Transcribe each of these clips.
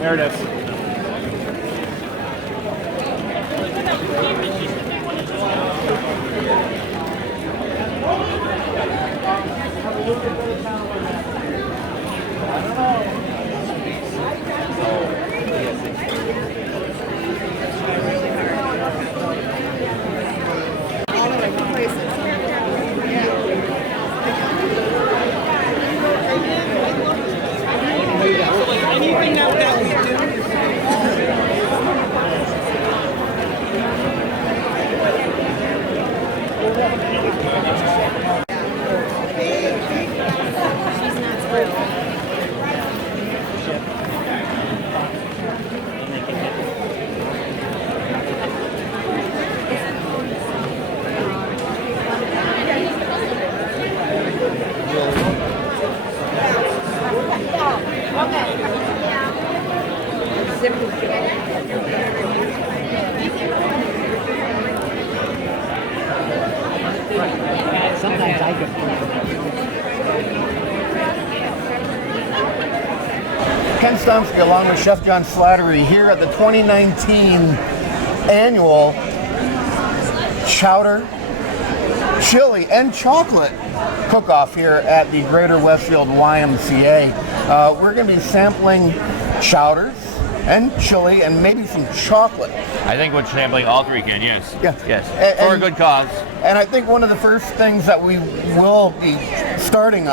There it is. Sometimes I get Ken Stomsky along with Chef John Slattery here at the 2019 annual Chowder, Chili, and Chocolate cook-off here at the Greater Westfield YMCA. We're going to be sampling chowders and chili and maybe some chocolate. I think we're sampling all three, Ken. Yes. Yeah. Yes. For a good cause. And I think one of the first things that we will be starting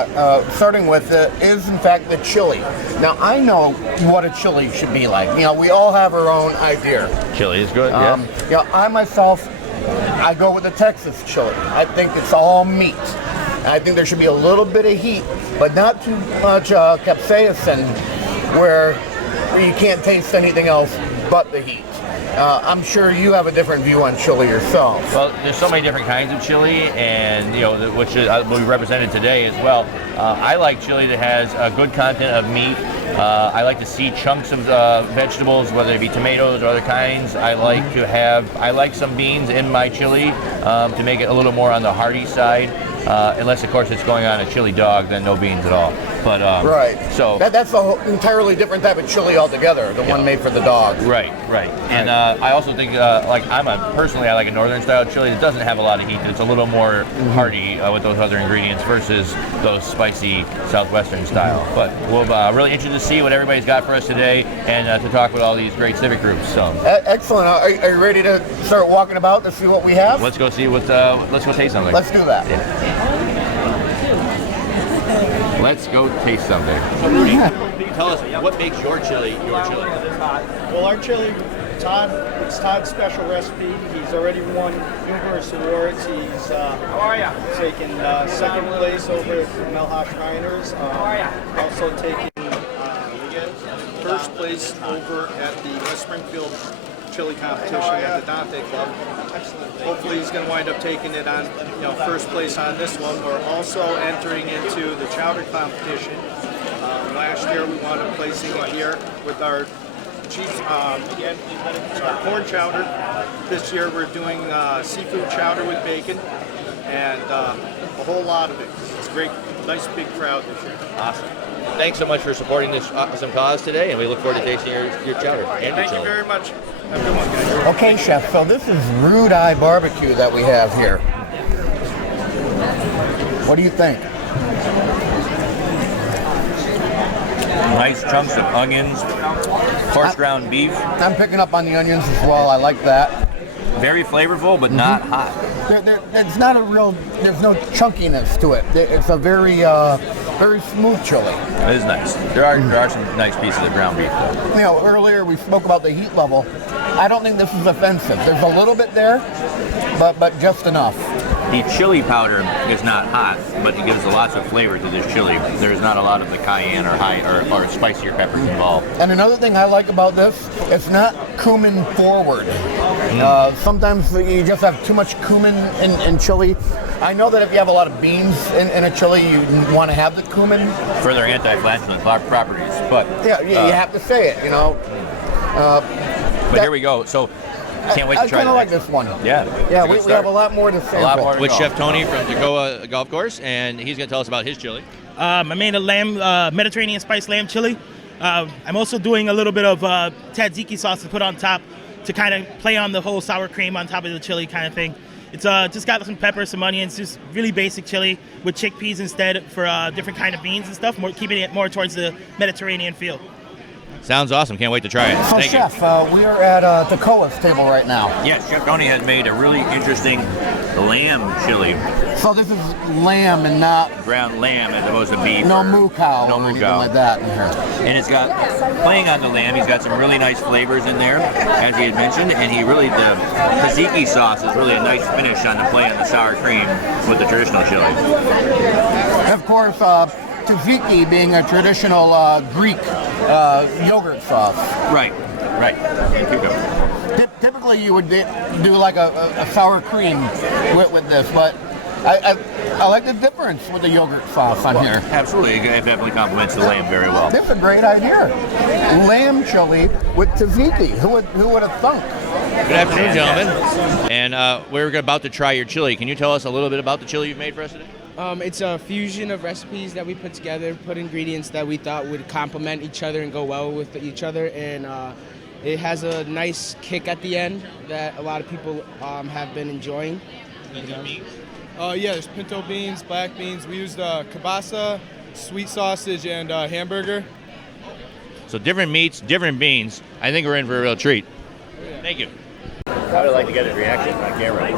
with is, in fact, the chili. Now, I know what a chili should be like. You know, we all have our own idea. Chili is good. Yes. You know, I myself, I go with the Texas chili. I think it's all meat. And I think there should be a little bit of heat, but not too much capsaicin, where you can't taste anything else but the heat. I'm sure you have a different view on chili yourself. Well, there's so many different kinds of chili, and you know, which will be represented today as well. I like chili that has a good content of meat. I like to see chunks of vegetables, whether it be tomatoes or other kinds. I like some beans in my chili to make it a little more on the hearty side. Unless, of course, it's going on a chili dog, then no beans at all. But right. So that's an entirely different type of chili altogether. The one made for the dog. Right. And I also think, personally, I like a northern style chili that doesn't have a lot of heat. It's a little more hearty with those other ingredients versus those spicy southwestern style. But we'll really interested to see what everybody's got for us today, and to talk with all these great civic groups. So excellent. Are you ready to start walking about to see what we have? Let's go see what. Let's go taste something. Let's do that. Yeah. Let's go taste something. So Rudy, tell us what makes your chili your chili. Well, our chili, it's Todd's special recipe. He's already won numerous awards. He's taken second place over at the Melha Shriners. Also taken first place over at the West Springfield chili competition at the Dante Club. Hopefully he's going to wind up taking it on, first place on this one. We're also entering into the chowder competition. Last year we wound up placing it here with our corn chowder. This year we're doing seafood chowder with bacon, and a whole lot of it. It's great, nice big crowd this year. Awesome. Thanks so much for supporting this awesome cause today, and we look forward to tasting your chowder and your Thank chili. you very much. Have a good one, guys. Okay, Chef, so this is Rude Eye Barbecue that we have here. What do you think? Nice chunks of onions, coarse ground beef. I'm picking up on the onions as well. I like that. Very flavorful, but not hot. It's not there's no chunkiness to it. It's a very smooth chili. It is nice. There are some nice pieces of ground beef, though. Earlier we spoke about the heat level. I don't think this is offensive. There's a little bit there, but just enough. The chili powder is not hot, but it gives lots of flavor to this chili. There's not a lot of the cayenne or spicier peppers involved. And another thing I like about this, it's not cumin forward. Sometimes you just have too much cumin in chili. I know that if you have a lot of beans in a chili, you want to have the cumin. Further anti-flatulent properties, but yeah, you have to say it, But here we go. So can't wait to try I kind of like this one. Yeah. We have a lot more to sample. A lot more with Chef Tony from Toccoa Golf Course, and he's going to tell us about his chili. I made a lamb, Mediterranean spiced lamb chili. I'm also doing a little bit of tzatziki sauce to put on top to kind of play on the whole sour cream on top of the chili kind of thing. It's just got some pepper, some onions, just really basic chili with chickpeas instead for different kind of beans and stuff, keeping it more towards the Mediterranean feel. Sounds awesome. Can't wait to try it. So, Thank Chef, we are at Tacoa's table right now. Yes, Chef Tony has made a really interesting lamb chili. So this is lamb and not Ground lamb as opposed to beef. no or- moo cow No or moo anything cow. like that in here. And it's got, playing on the lamb, he's got some really nice flavors in there, as he had mentioned, and the tzatziki sauce is really a nice finish on the play on the sour cream with the traditional chili. Of course, tzatziki being a traditional Greek yogurt sauce. Right. Keep going. Typically, you would do like a sour cream with this, but I like the difference with the yogurt sauce on here. Absolutely, it definitely complements the lamb very well. This is a great idea. Lamb chili with tzatziki. Who would have thunk? Good afternoon, gentlemen. And we're about to try your chili. Can you tell us a little bit about the chili you've made for us today? It's a fusion of recipes that we put together, put ingredients that we thought would complement each other and go well with each other, and it has a nice kick at the end that a lot of people have been enjoying. Yeah, there's pinto beans, black beans. We used kielbasa, sweet sausage, and hamburger. So different meats, different beans. I think we're in for a real treat. Thank you. I would like to get a reaction on camera.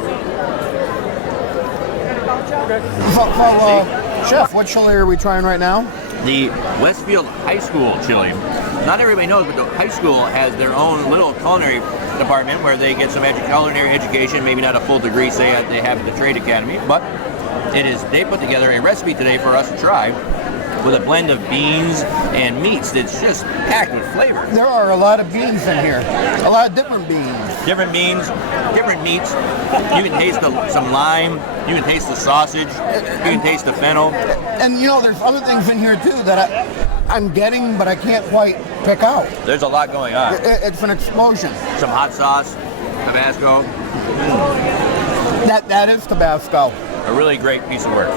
So, Chef, what chili are we trying right now? The Westfield High School chili. Not everybody knows, but the high school has their own little culinary department where they get some culinary education, maybe not a full degree, say they have at the Trade Academy, but they put together a recipe today for us to try with a blend of beans and meats that's just packed with flavor. There are a lot of beans in here. A lot of different beans. Different beans, different meats. You can taste some lime. You can taste the sausage. You can taste the fennel. And there's other things in here too that I'm getting, but I can't quite pick out. There's a lot going on. It's an explosion. Some hot sauce, Tabasco. That is Tabasco. A really great piece of work.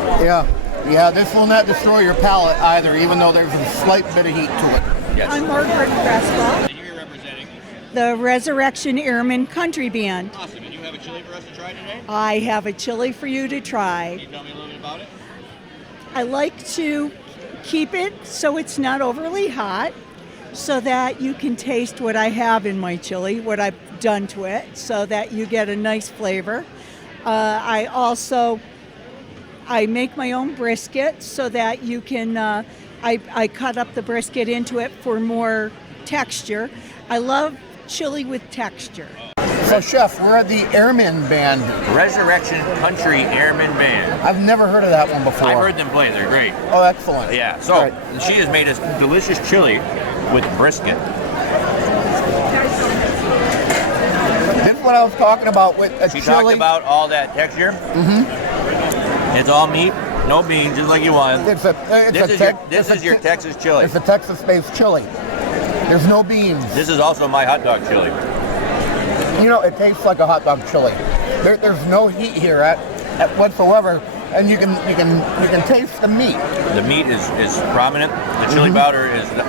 Yeah, this will not destroy your palate either, even though there's a slight bit of heat to it. Yes. I'm Margaret Crespo, And you're representing. the Resurrection Airmen Country Band. Awesome. And you have a chili for us to try today? I have a chili for you to try. Can you tell me a little bit about it? I like to keep it so it's not overly hot so that you can taste what I have in my chili, what I've done to it, so that you get a nice flavor. I make my own brisket so that you can, I cut up the brisket into it for more texture. I love chili with texture. So, Chef, we're at the Airmen Band. Resurrection Country Airmen Band. I've never heard of that one before. I've heard them play. They're great. Oh, excellent. Yeah. So All right. she has made us delicious chili with brisket. This is what I was talking about with a She chili. talked about all that texture. Mm-hmm. It's all meat, no beans, just like you want. This is your Texas chili. It's a Texas-based chili. There's no beans. This is also my hot dog chili. It tastes like a hot dog chili. There's no heat here at whatsoever, and you can taste the meat. The meat is prominent. The chili powder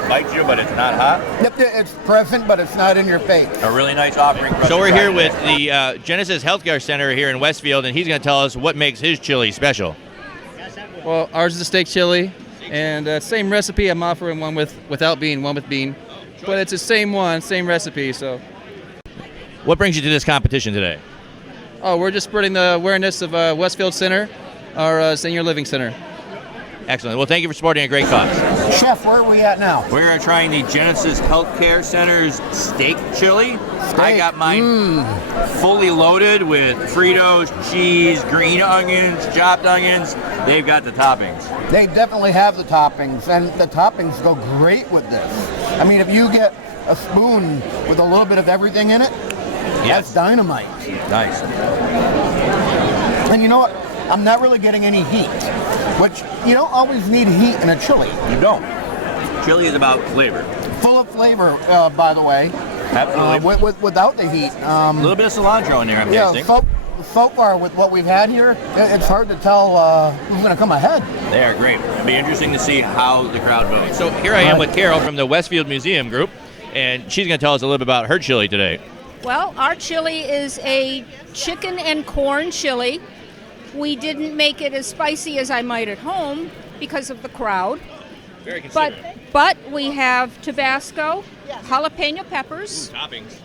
bites you, but it's not hot. It's present, but it's not in your face. A really nice offering. So we're here with the Genesis Healthcare Center here in Westfield, and he's going to tell us what makes his chili special. Well, ours is a steak chili, and same recipe. I'm offering one without bean, one with bean, but it's the same one, same recipe. So, What brings you to this competition today? we're just spreading the awareness of Westfield Center, our senior living center. Excellent. Well, thank you for supporting a great cause. Chef, where are we at now? We're trying the Genesis Healthcare Center's steak chili. I got mine fully loaded with Fritos, cheese, green onions, chopped onions. They've got the toppings. They definitely have the toppings, and the toppings go great with this. I mean, if you get a spoon with a little bit of everything in it, that's dynamite. Nice. And you know what? I'm not really getting any heat, which you don't always need heat in a chili. You don't. Chili is about flavor. Full of flavor, by the way. Absolutely. Without the heat. A little bit of cilantro in there, I'm tasting. So so far with what we've had here, it's hard to tell who's going to come ahead. They are great. It'll be interesting to see how the crowd votes. So here I am with Carol from the Westfield Museum Group, and she's going to tell us a little bit about her chili today. Well, our chili is a chicken and corn chili. We didn't make it as spicy as I might at home because of the crowd. Very considerate. But we have Tabasco, jalapeno peppers, Toppings.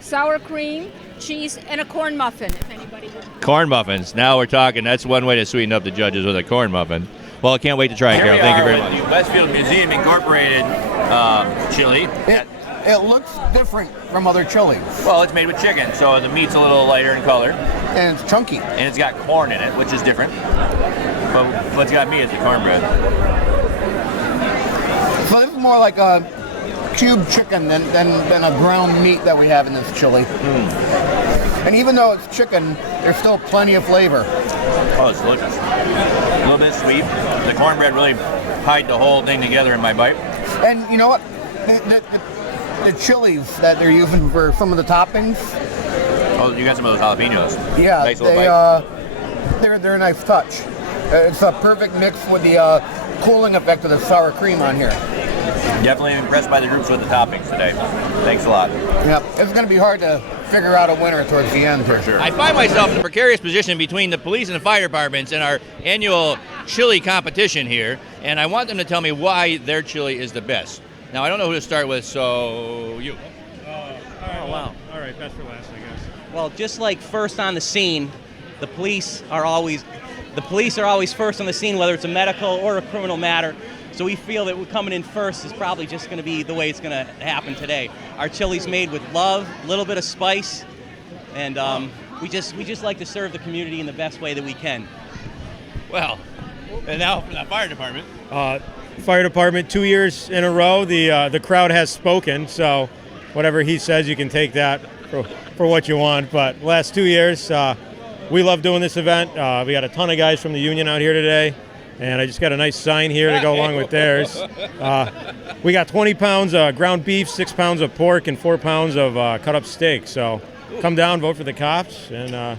sour cream, cheese, and a corn muffin, if anybody would. Corn muffins. Now we're talking. That's one way to sweeten up the judges with a corn muffin. Well, I can't wait to try it, Carol. Thank you very much. The Westfield Museum Incorporated chili. It looks different from other chilies. Well, it's made with chicken, so the meat's a little lighter in color. And it's chunky. And it's got corn in it, which is different. But what's got me is the cornbread. So this is more like a cubed chicken than a ground meat that we have in this chili. And even though it's chicken, there's still plenty of flavor. Oh, it's delicious. A little bit sweet. The cornbread really tied the whole thing together in my bite. And you know what? The chilies that they're using for some of the toppings. Oh, you got some of those jalapenos. Yeah, nice little bite. They're a nice touch. It's a perfect mix with the cooling effect of the sour cream on here. Definitely impressed by the groups with the toppings today. Thanks a lot. Yeah, it's going to be hard to figure out a winner towards the end. For sure. I find myself in a precarious position between the police and the fire departments in our annual chili competition here, and I want them to tell me why their chili is the best. Now, I don't know who to start with, so you. Wow. All right, best for last, I guess. Well, just like first on the scene, the police are always first on the scene, whether it's a medical or a criminal matter. So we feel that we're coming in first is probably just going to be the way it's going to happen today. Our chili's made with love, a little bit of spice, and we just like to serve the community in the best way that we can. Well, and now for the fire department. Fire department 2 years in a row. The crowd has spoken, so whatever he says, you can take that for what you want. But last 2 years, we love doing this event. We got a ton of guys from the union out here today, and I just got a nice sign here to go along with theirs. We got 20 pounds of ground beef, 6 pounds of pork, and 4 pounds of cut up steak. So come down, vote for the cops, and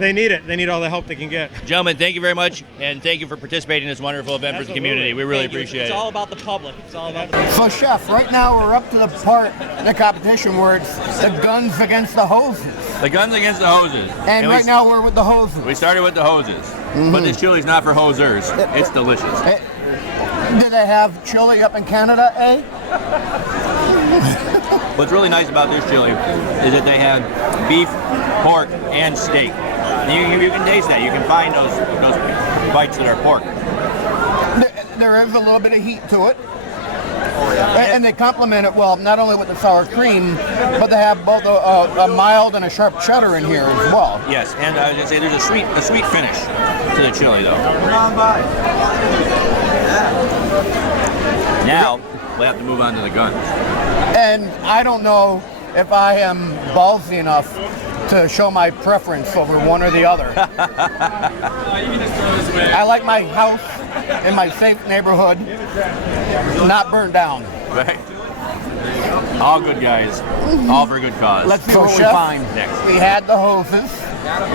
they need it. They need all the help they can get. Gentlemen, thank you very much, and thank you for participating in this wonderful event for the community. We really appreciate it. It's all about the public. It's all about the public. So, Chef, right now we're up to the part in the competition where it's the guns against the hoses. The guns against the hoses. And right now we're with the hoses. We started with the hoses, but this chili's not for hosers. It's delicious. Do they have chili up in Canada, eh? What's really nice about this chili is that they have beef, pork, and steak. You can taste that. You can find those bites that are pork. There is a little bit of heat to it. And they complement it well, not only with the sour cream, but they have both a mild and a sharp cheddar in here as well. Yes, and I was going to say there's a sweet finish to the chili, though. Now, we'll have to move on to the guns. And I don't know if I am ballsy enough to show my preference over one or the other. I like my house in my safe neighborhood not burned down. Right. All good guys, all for a good cause. Let's see what we find next. We had the hoses,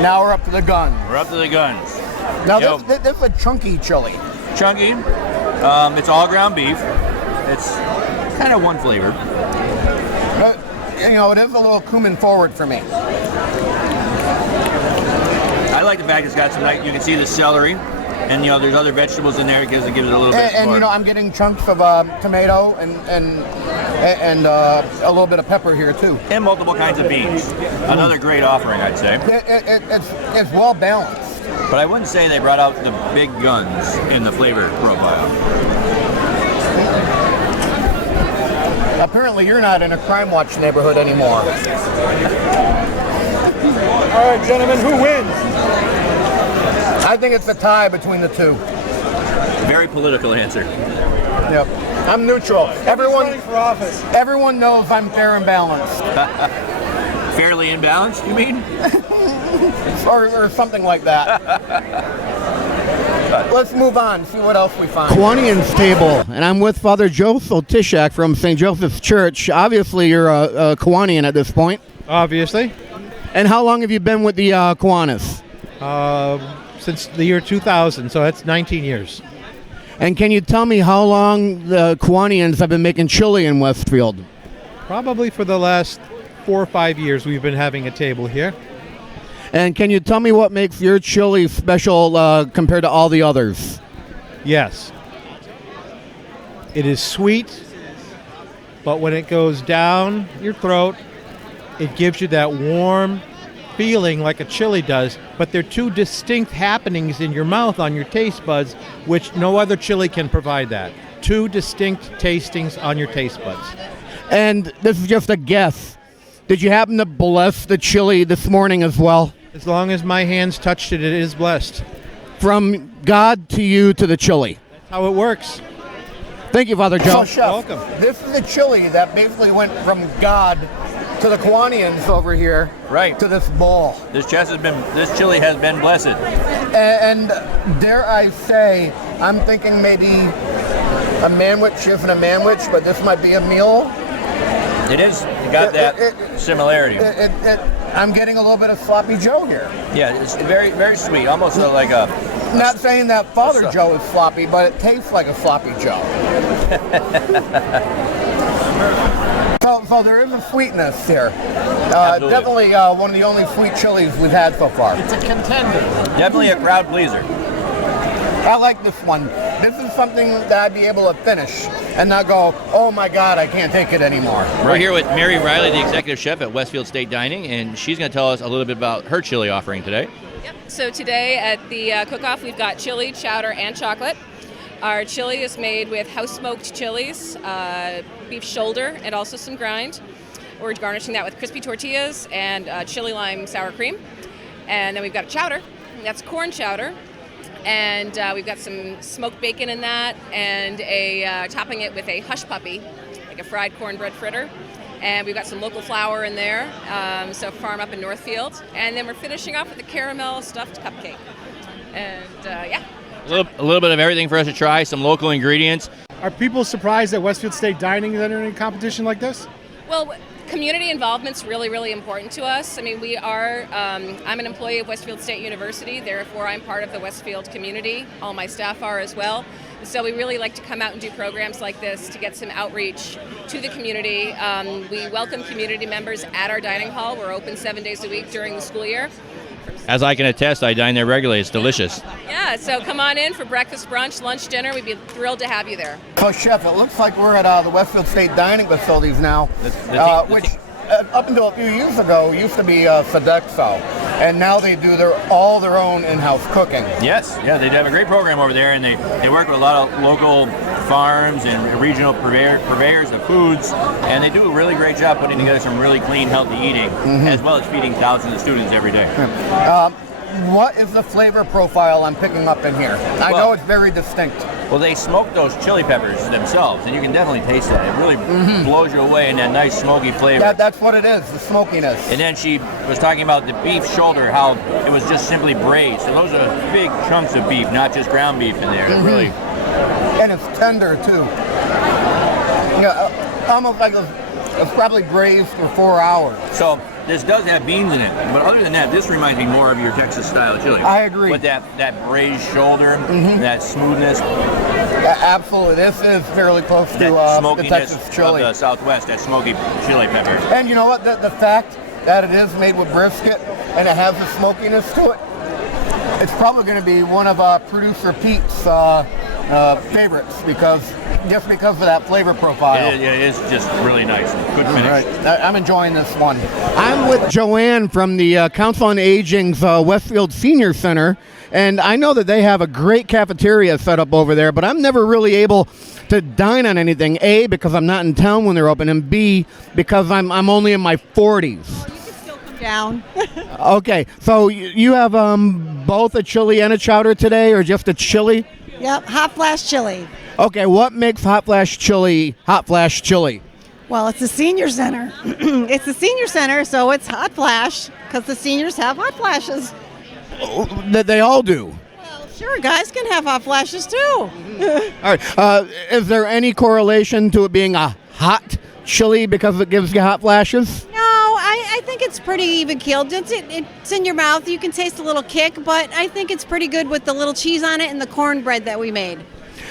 now we're up to the guns. We're up to the guns. Now this is a chunky chili. Chunky, it's all ground beef. It's kind of one flavor. You know, it is a little cumin forward for me. I like the fact it's got some nice, you can see the celery, and you know there's other vegetables in there because it gives it a little bit more. And you know I'm getting chunks of tomato and a little bit of pepper here too. And multiple kinds of beans. Another great offering, I'd say. It's well balanced. But I wouldn't say they brought out the big guns in the flavor profile. Apparently you're not in a crime watch neighborhood anymore. All right, gentlemen, who wins? I think it's a tie between the two. Very political answer. Yep. I'm neutral. Running for office. Everyone knows I'm fair and balanced. Fairly imbalanced, you mean? or something like that. Let's move on, see what else we find. Kiwanian's table, and I'm with Father Joseph Tishak from St. Joseph's Church. Obviously, you're a Kiwanian at this point. Obviously. And how long have you been with the Kiwanis? Since the year 2000, so that's 19 years. And can you tell me how long the Kiwanians have been making chili in Westfield? Probably for the last 4 or 5 years we've been having a table here. And can you tell me what makes your chili special compared to all the others? Yes. It is sweet, but when it goes down your throat, it gives you that warm feeling like a chili does, but they're two distinct happenings in your mouth on your taste buds, which no other chili can provide that. Two distinct tastings on your taste buds. And this is just a guess. Did you happen to bless the chili this morning as well? As long as my hands touched it, it is blessed. From God to you to the chili. That's how it works. Thank you, Father Joe. So, Chef, welcome. This is the chili that basically went from God to the Kiwanians over here, right, to this bowl. This chili has been blessed. And dare I say, I'm thinking maybe a manwich isn't a manwich, but this might be a meal. It is. You got that similarity. I'm getting a little bit of sloppy Joe here. Yeah, it's very, very sweet, almost like a. Not saying that Father Joe is sloppy, but it tastes like a sloppy Joe. So there is a sweetness here. Definitely one of the only sweet chilies we've had so far. It's a contender. Definitely a crowd pleaser. I like this one. This is something that I'd be able to finish and not go, oh my God, I can't take it anymore. We're here with Mary Riley, the executive chef at Westfield State Dining, and she's going to tell us a little bit about her chili offering today. Yep. So today at the cook-off, we've got chili, chowder, and chocolate. Our chili is made with house-smoked chilies, beef shoulder, and also some grind. We're garnishing that with crispy tortillas and chili lime sour cream. And then we've got a chowder. That's corn chowder. And we've got some smoked bacon in that, and topping it with a hush puppy, like a fried cornbread fritter. And we've got some local flour in there, so farm up in Northfield. And then we're finishing off with a caramel stuffed cupcake. And yeah. A little bit of everything for us to try, some local ingredients. Are people surprised that Westfield State Dining is entering a competition like this? Well, community involvement's really, really important to us. I mean, we are, I'm an employee of Westfield State University, therefore I'm part of the Westfield community. All my staff are as well. So we really like to come out and do programs like this to get some outreach to the community. We welcome community members at our dining hall. We're open 7 days a week during the school year. As I can attest, I dine there regularly. It's delicious. Yeah, so come on in for breakfast, brunch, lunch, dinner. We'd be thrilled to have you there. So, Chef, it looks like we're at the Westfield State Dining facilities now, which up until a few years ago used to be Sodexo, and now they do all their own in-house cooking. Yes, yeah, they have a great program over there, and they work with a lot of local farms and regional purveyors of foods, and they do a really great job putting together some really clean, healthy eating, as well as feeding thousands of students every day. What is the flavor profile I'm picking up in here? I know it's very distinct. Well, they smoke those chili peppers themselves, and you can definitely taste that. It really blows you away in that nice smoky flavor. Yeah, that's what it is, the smokiness. And then she was talking about the beef shoulder, how it was just simply braised. So those are big chunks of beef, not just ground beef in there. Really. And it's tender, too. Yeah, almost like it's probably braised for 4 hours. So this does have beans in it, but other than that, this reminds me more of your Texas style chili. I agree. With that braised shoulder, that smoothness. Absolutely, this is fairly close to the Texas chili. Of the Southwest, that smoky chili pepper. And you know what? The fact that it is made with brisket and it has the smokiness to it, it's probably going to be one of producer Pete's favorites because of that flavor profile. It is just really nice. Good finish. Right. I'm enjoying this one. I'm with Joanne from the Council on Aging's Westfield Senior Center, and I know that they have a great cafeteria set up over there, but I'm never really able to dine on anything. A, because I'm not in town when they're open, and B, because I'm only in my 40s. Down. Okay, so you have both a chili and a chowder today, or just a chili? Yep, hot flash chili. Okay, what makes hot flash chili hot flash chili? Well, it's the senior center. It's the senior center, so it's hot flash because the seniors have hot flashes. That they all do. Well, sure, guys can have hot flashes too. All right. Is there any correlation to it being a hot chili because it gives you hot flashes? No, I think it's it's pretty even keeled. It's in your mouth. You can taste a little kick, but I think it's pretty good with the little cheese on it and the cornbread that we made.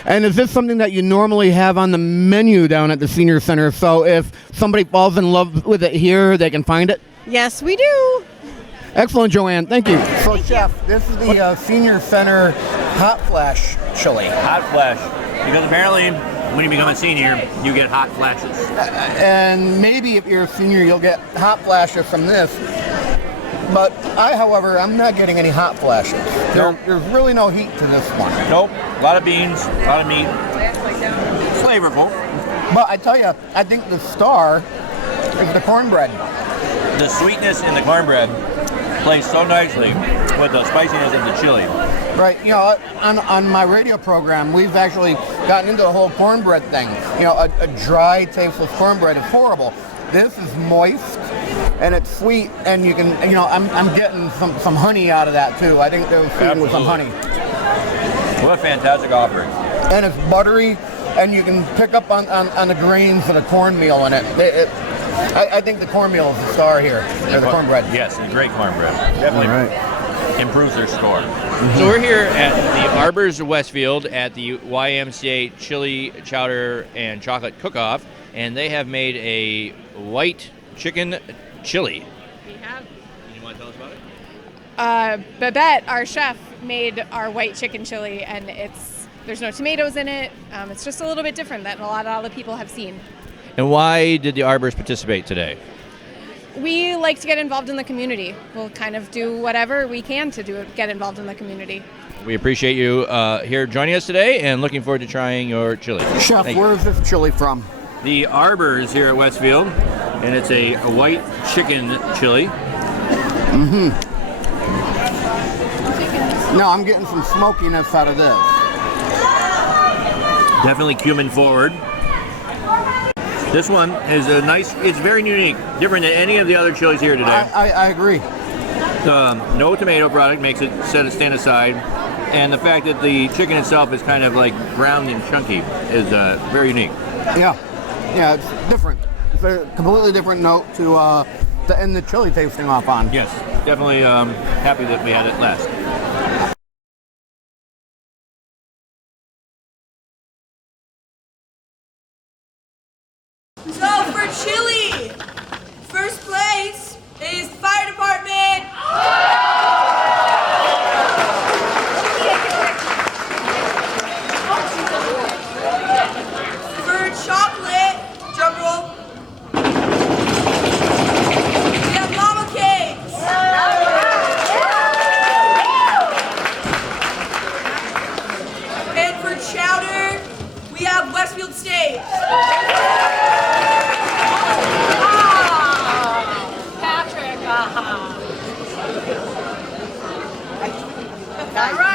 And is this something that you normally have on the menu down at the Senior Center? So if somebody falls in love with it here, they can find it? Yes, we do. Excellent, Joanne. Thank you. So, Chef, this is the Senior Center Hot Flash Chili. Hot flash. Because apparently, when you become a senior, you get hot flashes. And maybe if you're a senior, you'll get hot flashes from this. But however, I'm not getting any hot flashes. There's really no heat to this one. Nope. A lot of beans, a lot of meat. Flavorful. But I tell you, I think the star is the cornbread. The sweetness in the cornbread plays so nicely with the spiciness of the chili. Right, you know, on my radio program, we've actually gotten into the whole cornbread thing. You know, a dry, tasteless cornbread is horrible. This is moist and it's sweet, and you can, you know, I'm getting some honey out of that too. I think they're feeding with some honey. What a fantastic offering. And it's buttery, and you can pick up on the grains of the cornmeal in it. I think the cornmeal is the star here, or the cornbread. Yes, a great cornbread. Definitely improves their score. So we're here at the Arbors of Westfield at the YMCA Chili, Chowder, and Chocolate Cook-Off, and they have made a white chicken chili. We have. You want to tell us about it? Babette, our chef, made our white chicken chili, and there's no tomatoes in it. It's just a little bit different than a lot of other people have seen. And why did the Arbors participate today? We like to get involved in the community. We'll kind of do whatever we can to get involved in the community. We appreciate you here joining us today and looking forward to trying your chili. Chef, where is this chili from? The Arbors here at Westfield, and it's a white chicken chili. Mm-hmm. No, I'm getting some smokiness out of this. Definitely cumin forward. This one is a nice, it's very unique, different than any of the other chilies here today. I agree. No tomato product makes it stand aside, and the fact that the chicken itself is kind of like round and chunky is very unique. Yeah, it's different. It's a completely different note to end the chili tasting off on. Yes, definitely happy that we had it last. So for chili, first place is the fire department. For chocolate, drum roll, we have Mama Cakes. And for chowder, we have Westfield Steak. Patrick, All right.